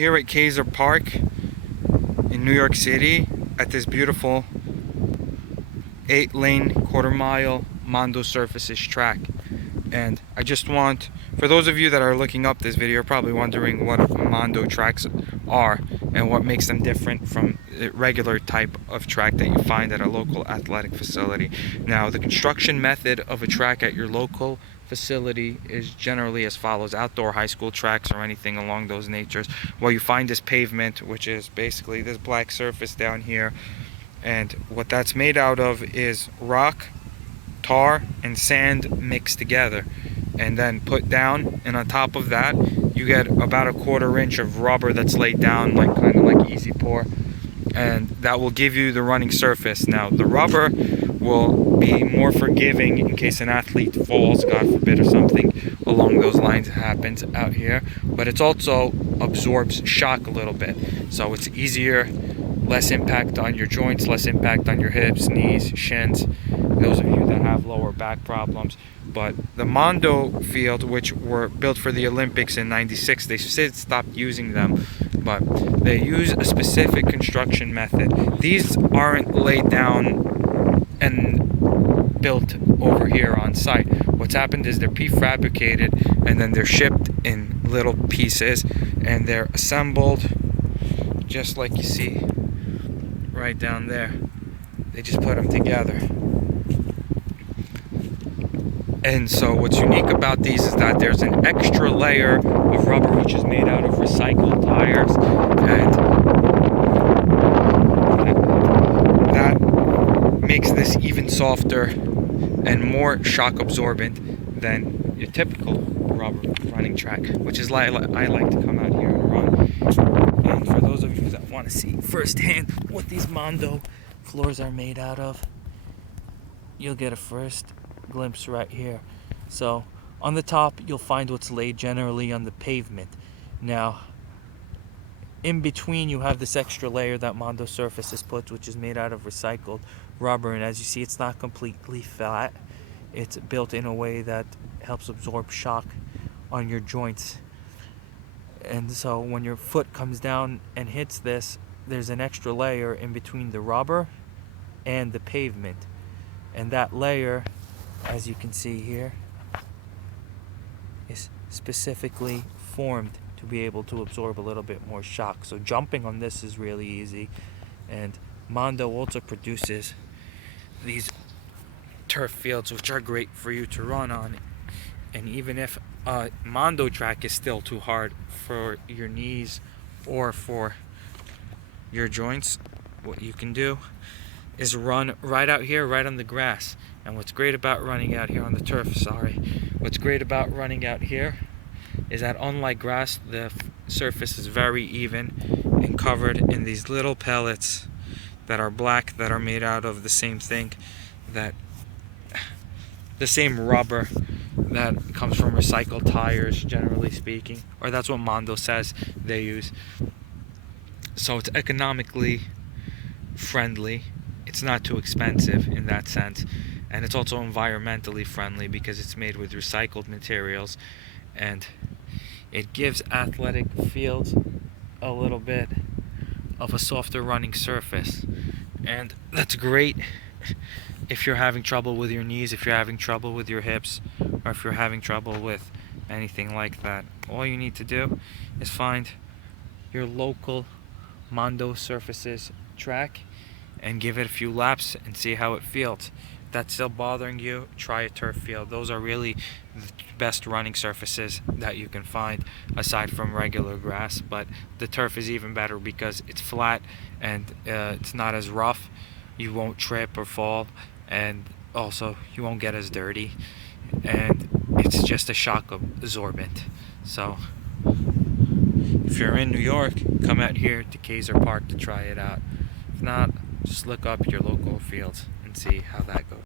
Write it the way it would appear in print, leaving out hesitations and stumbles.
here at Kaiser Park in New York City at this beautiful 8-lane quarter-mile Mondo surfaces track. And I just want, for those of you that are looking up this video, are probably wondering what Mondo tracks are and what makes them different from the regular type of track that you find at a local athletic facility. Now, the construction method of a track at your local facility is generally as follows: outdoor high school tracks or anything along those natures. What you find is pavement, which is basically this black surface down here, and what that's made out of is rock, tar, and sand mixed together and then put down, and on top of that you get about a 1/4 inch of rubber that's laid down like kind of like easy pour, and that will give you the running surface. Now, the rubber will be more forgiving in case an athlete falls, God forbid, or something along those lines happens out here, but it also absorbs shock a little bit, so it's easier, less impact on your joints, less impact on your hips, knees, shins, those of you that have lower back problems. But the Mondo field, which were built for the Olympics in '96, they stopped using them, but they use a specific construction method. These aren't laid down and built over here on site. What's happened is they're prefabricated and then they're shipped in little pieces and they're assembled just like you see right down there. They just put them together. And so what's unique about these is that there's an extra layer of rubber which is made out of recycled tires, and that makes this even softer and more shock absorbent than your typical rubber running track, which is why I like to come out here and run. And for those of you that want to see firsthand what these Mondo floors are made out of, you'll get a first glimpse right here. So on the top you'll find what's laid generally on the pavement. Now in between you have this extra layer that Mondo surfaces puts, which is made out of recycled rubber, and as you see, it's not completely flat. It's built in a way that helps absorb shock on your joints, and so when your foot comes down and hits this, there's an extra layer in between the rubber and the pavement, and that layer, as you can see here, is specifically formed to be able to absorb a little bit more shock. So jumping on this is really easy, and Mondo also produces these turf fields which are great for you to run on. And even if a Mondo track is still too hard for your knees or for your joints, what you can do is run right out here, right on the grass. And what's great about running out here on the turf, what's great about running out here is that unlike grass, the surface is very even and covered in these little pellets that are black, that are made out of the same thing, that the same rubber that comes from recycled tires, generally speaking, or that's what Mondo says they use. So it's economically friendly, it's not too expensive in that sense, and it's also environmentally friendly because it's made with recycled materials, and it gives athletic fields a little bit of a softer running surface. And that's great if you're having trouble with your knees, if you're having trouble with your hips, or if you're having trouble with anything like that. All you need to do is find your local Mondo surfaces track and give it a few laps and see how it feels. If that's still bothering you, try a turf field. Those are really the best running surfaces that you can find aside from regular grass, but the turf is even better because it's flat and it's not as rough. You won't trip or fall, and also you won't get as dirty, and it's just a shock absorbent. So if you're in New York, come out here to Kaiser Park to try it out. If not, just look up your local fields and see how that goes.